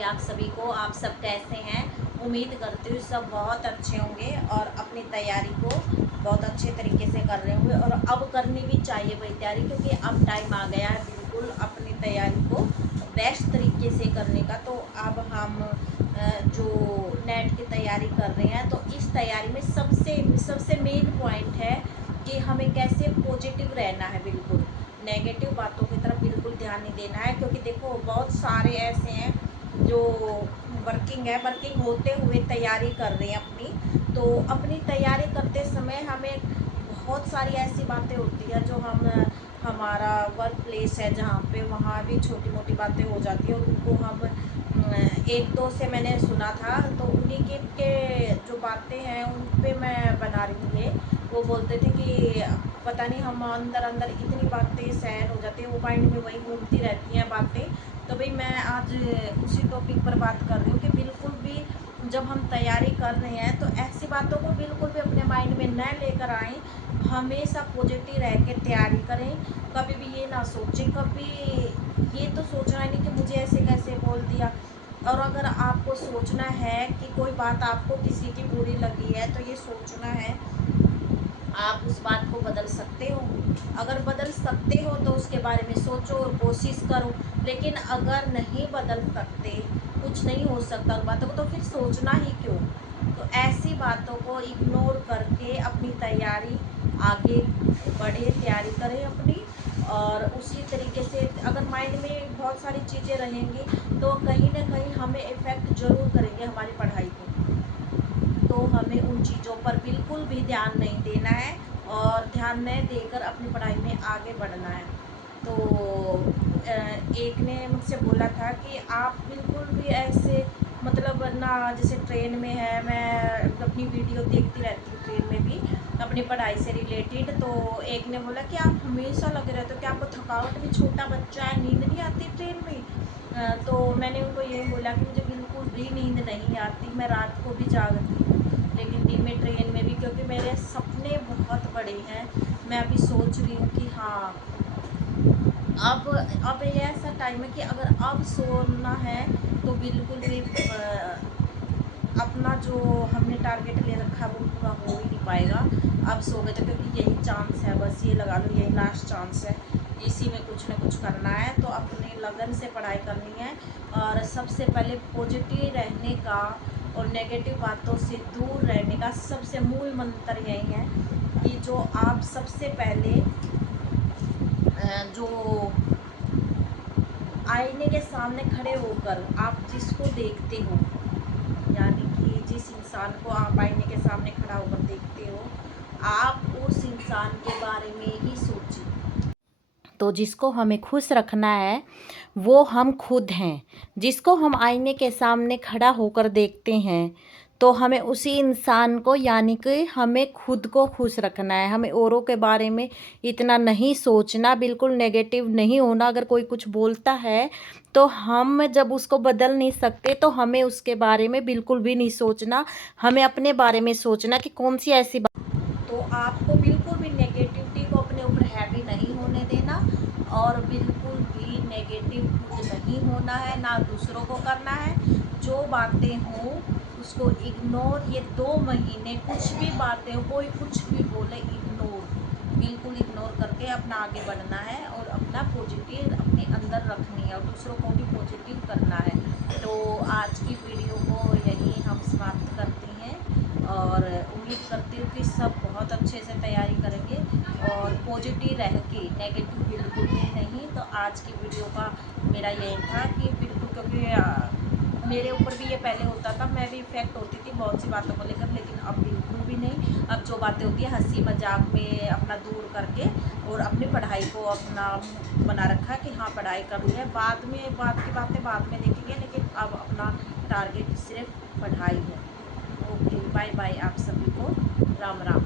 जी आप सभी को। आप सब कैसे हैं? उम्मीद करती हूँ सब बहुत अच्छे होंगे और अपनी तैयारी को बहुत अच्छे तरीके से कर रहे होंगे। और अब करनी भी चाहिए वही तैयारी, क्योंकि अब टाइम आ गया है बिल्कुल अपनी तैयारी को बेस्ट तरीके से करने का। तो अब हम जो नेट की तैयारी कर रहे हैं, तो इस तैयारी में सबसे मेन पॉइंट है कि हमें कैसे पॉजिटिव रहना है। बिल्कुल नेगेटिव बातों की तरफ बिल्कुल ध्यान नहीं देना है, क्योंकि देखो बहुत सारे ऐसे हैं जो वर्किंग होते हुए तैयारी कर रहे हैं अपनी। तो अपनी तैयारी करते समय हमें बहुत सारी ऐसी बातें होती हैं जो हमारा वर्क प्लेस है जहाँ पे, वहाँ भी छोटी मोटी बातें हो जाती हैं और उनको हम एक दो से मैंने सुना था, तो उन्हीं के जो बातें हैं उन पे मैं बना रही हूँ ये। वो बोलते थे कि पता नहीं हम अंदर अंदर इतनी बातें सहन हो जाती है, वो माइंड में वही घूमती रहती हैं बातें। तो भाई मैं आज उसी टॉपिक पर बात कर रही हूँ कि बिल्कुल भी जब हम तैयारी कर रहे हैं तो ऐसी बातों को बिल्कुल भी अपने माइंड में न लेकर आएँ। हमेशा पॉजिटिव रह के तैयारी करें। कभी भी ये ना सोचें, कभी ये तो सोचना ही नहीं कि मुझे ऐसे कैसे बोल दिया। और अगर आपको सोचना है कि कोई बात आपको किसी की बुरी लगी है, तो ये सोचना है आप उस बात को बदल सकते हो। अगर बदल सकते हो तो उसके बारे में सोचो और कोशिश करो। लेकिन अगर नहीं बदल सकते, कुछ नहीं हो सकता उन बातों को, तो फिर सोचना ही क्यों। तो ऐसी बातों को इग्नोर करके अपनी तैयारी आगे बढ़े, तैयारी करें अपनी। और उसी तरीके से अगर माइंड में बहुत सारी चीज़ें रहेंगी तो कहीं ना कहीं हमें इफ़ेक्ट ज़रूर करेंगे हमारी पढ़ाई को। तो हमें उन चीज़ों पर बिल्कुल भी ध्यान नहीं देना है और ध्यान न देकर अपनी पढ़ाई में आगे बढ़ना है। तो एक ने मुझसे बोला था कि आप बिल्कुल भी ऐसे, मतलब ना, जैसे ट्रेन में है, मैं अपनी वीडियो देखती रहती हूँ ट्रेन में भी अपनी पढ़ाई से रिलेटेड। तो एक ने बोला कि आप हमेशा लगे रहते हो, क्या आपको थकावट भी, छोटा बच्चा है, नींद नहीं आती ट्रेन में? तो मैंने उनको यही बोला कि मुझे बिल्कुल भी नींद नहीं आती, मैं रात को भी जागती हूँ, लेकिन दिन में ट्रेन में भी, क्योंकि मेरे सपने बहुत बड़े हैं। मैं अभी सोच रही हूँ कि हाँ, अब ये ऐसा टाइम है कि अगर अब सोना है तो बिल्कुल भी अपना जो हमने टारगेट ले रखा है वो पूरा हो ही नहीं पाएगा। अब सो गए तो, क्योंकि यही चांस है, बस ये लगा लो यही लास्ट चांस है, इसी में कुछ ना कुछ करना है। तो अपनी लगन से पढ़ाई करनी है और सबसे पहले पॉजिटिव रहने का और नेगेटिव बातों से दूर रहने का सबसे मूल मंत्र यही है कि जो आप सबसे पहले जो आईने के सामने खड़े होकर आप जिसको देखते हो, यानी कि जिस इंसान को आप आईने के सामने खड़ा होकर देखते हो, आप उस इंसान के बारे में ही सोचिए। तो जिसको हमें खुश रखना है वो हम खुद हैं। जिसको हम आईने के सामने खड़ा होकर देखते हैं, तो हमें उसी इंसान को, यानी कि हमें खुद को खुश रखना है। हमें औरों के बारे में इतना नहीं सोचना, बिल्कुल नेगेटिव नहीं होना। अगर कोई कुछ बोलता है तो हम जब उसको बदल नहीं सकते, तो हमें उसके बारे में बिल्कुल भी नहीं सोचना। हमें अपने बारे में सोचना कि कौन सी ऐसी तो आपको बिल्कुल भी नेगेटिविटी को अपने ऊपर हैवी नहीं होने देना और बिल्कुल भी नेगेटिव खुद नहीं होना है, ना दूसरों को करना है। जो बातें हों उसको इग्नोर, ये 2 महीने कुछ भी बातें हो, कोई कुछ भी बोले, इग्नोर, बिल्कुल इग्नोर करके अपना आगे बढ़ना है और अपना पॉजिटिव अपने अंदर रखनी है और दूसरों को भी पॉजिटिव करना है। तो आज की वीडियो को यहीं हम समाप्त करते हैं और उम्मीद करती हूँ कि सब बहुत अच्छे से तैयारी करेंगे और पॉजिटिव रह के, नेगेटिव बिल्कुल भी नहीं। तो आज की वीडियो का मेरा यही था कि बिल्कुल, क्योंकि मेरे ऊपर भी ये पहले होता था, मैं भी इफ़ेक्ट होती थी बहुत सी बातों को लेकर, लेकिन अब बिल्कुल भी नहीं। अब जो बातें होती है हंसी मजाक में अपना दूर करके और अपनी पढ़ाई को अपना बना रखा है कि हाँ पढ़ाई करनी है, बाद में बात की बातें बाद में देखेंगे, लेकिन अब अपना टारगेट सिर्फ पढ़ाई है। ओके, बाय बाय आप सभी को, राम राम।